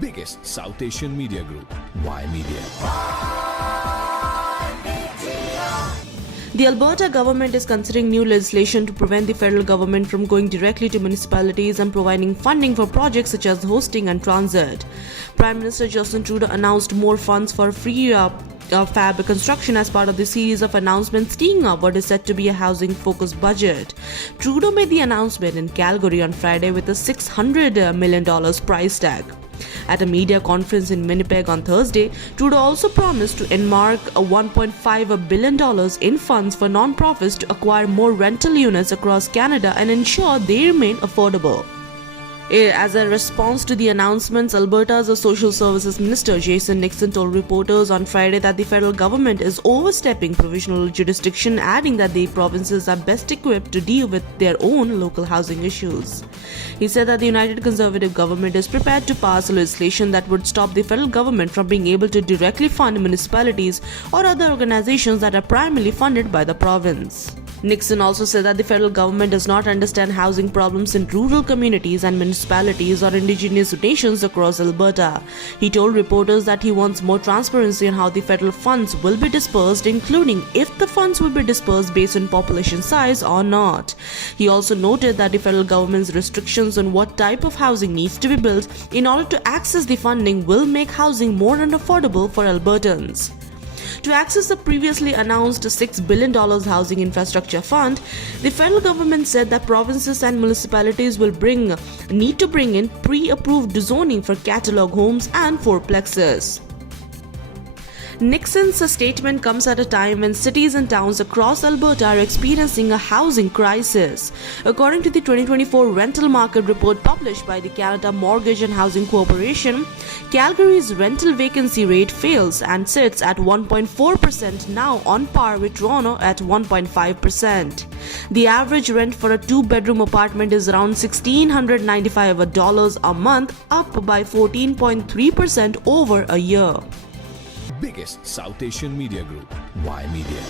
biggest South Asian media group, Y Media. The Alberta government is considering new legislation to prevent the federal government from going directly to municipalities and providing funding for projects such as hosting and transit. Prime Minister Justin Trudeau announced more funds for free fab construction as part of the series of announcements teeing up what is said to be a housing-focused budget. Trudeau made the announcement in Calgary on Friday with a $600 million price tag. At a media conference in Winnipeg on Thursday, Trudeau also promised to earmark $1.5 billion in funds for non-profits to acquire more rental units across Canada and ensure they remain affordable. As a response to the announcements, Alberta's Social Services Minister Jason Nixon told reporters on Friday that the federal government is overstepping provincial jurisdiction, adding that the provinces are best equipped to deal with their own local housing issues. He said that the United Conservative government is prepared to pass legislation that would stop the federal government from being able to directly fund municipalities or other organizations that are primarily funded by the province. Nixon also said that the federal government does not understand housing problems in rural communities and municipalities or indigenous nations across Alberta. He told reporters that he wants more transparency on how the federal funds will be dispersed, including if the funds will be dispersed based on population size or not. He also noted that the federal government's restrictions on what type of housing needs to be built in order to access the funding will make housing more unaffordable for Albertans. To access the previously announced $6 billion housing infrastructure fund, the federal government said that provinces and municipalities will need to bring in pre-approved zoning for catalog homes and fourplexes. Nixon's statement comes at a time when cities and towns across Alberta are experiencing a housing crisis. According to the 2024 rental market report published by the Canada Mortgage and Housing Corporation, Calgary's rental vacancy rate fails and sits at 1.4%, now on par with Toronto at 1.5%. The average rent for a two-bedroom apartment is around $1,695 a month, up by 14.3% over a year. Biggest South Asian media group, Y Media.